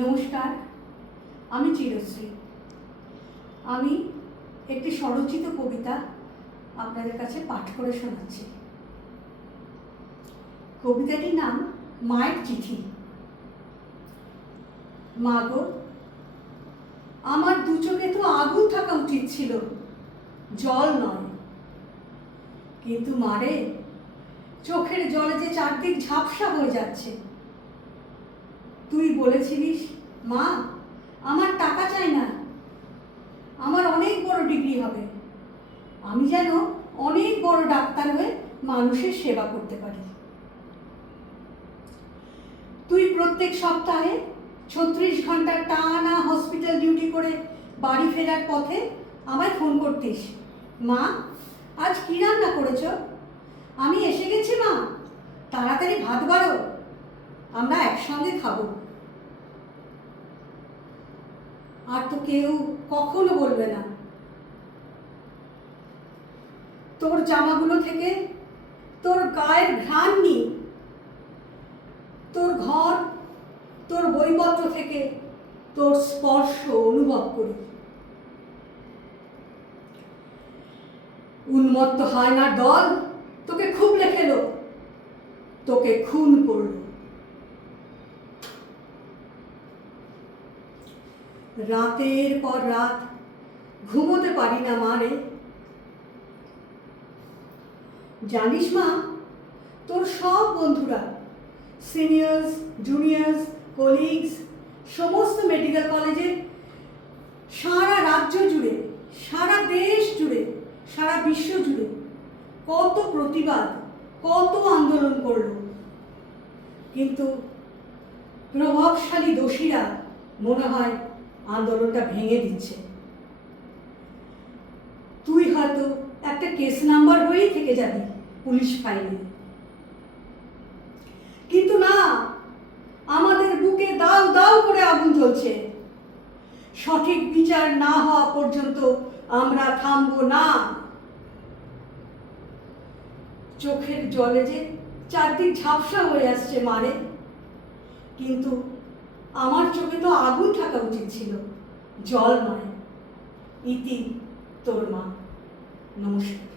নমস্কার, আমি চিরশ্রী। আমি একটি স্বরচিত কবিতা আপনাদের কাছে পাঠ করে শোনাচ্ছি। কবিতাটির নাম মায়ের চিঠি। মা গো, আমার দু চোখে তো আগুন থাকা উচিত ছিল, জল নয়। কিন্তু মারে, চোখের জলে যে চারদিক ঝাপসা হয়ে যাচ্ছে। তুই বলেছিলিস, মা আমার টাকা চাই না, আমার অনেক বড় ডিগ্রি হবে, আমি যেন অনেক বড় ডাক্তার হয়ে মানুষের সেবা করতে পারি। তুই প্রত্যেক সপ্তাহে 36 ঘন্টা টানা হসপিটাল ডিউটি করে বাড়ি ফেরার পথে আমায় ফোন করতিস, মা আজ কি রান্না করেছ? আমি এসে গেছি মা, তাড়াতাড়ি ভাত বাড়ো, আমরা একসঙ্গে খাবো। আর তো কেউ কখনো বলবে না, তোর জামাগুলো থেকে তোর গায়ের ঘ্রাণ নি, তোর ঘর, তোর বইপত্র থেকে তোর স্পর্শ অনুভব করি। উন্মত্ত হায়নার দল তোকে খুবলে খেলো, তোকে খুন করলো। রাতের পর রাত ঘুমোতে পারি না মারে। জানিস মা, তোর সব বন্ধুরা, সিনিয়র্স, জুনিয়র্স, কলিগস, সমস্ত মেডিকেল কলেজে সারা রাজ্য জুড়ে, সারা দেশ জুড়ে, সারা বিশ্ব জুড়ে কত প্রতিবাদ, কত আন্দোলন করল। কিন্তু প্রভাবশালী দোষীরা মনে হয় আন্দোলনটা ভেঙে দিচ্ছে। তুই হয়তো একটা কেস নাম্বার হয়েই থেকে যাবি পুলিশ ফাইলে। কিন্তু না, আমাদের বুকে দাউ দাউ করে আগুন জ্বলছে। সঠিক বিচার না হওয়া পর্যন্ত আমরা থামবো না। চোখের জলে যে চারদিক ঝাপসা হয়ে আসছে মারে, কিন্তু আমার চোখে তো আগুন থাকা উচিত ছিল, জল নয়। ইতি তোর মা। নমস্কার।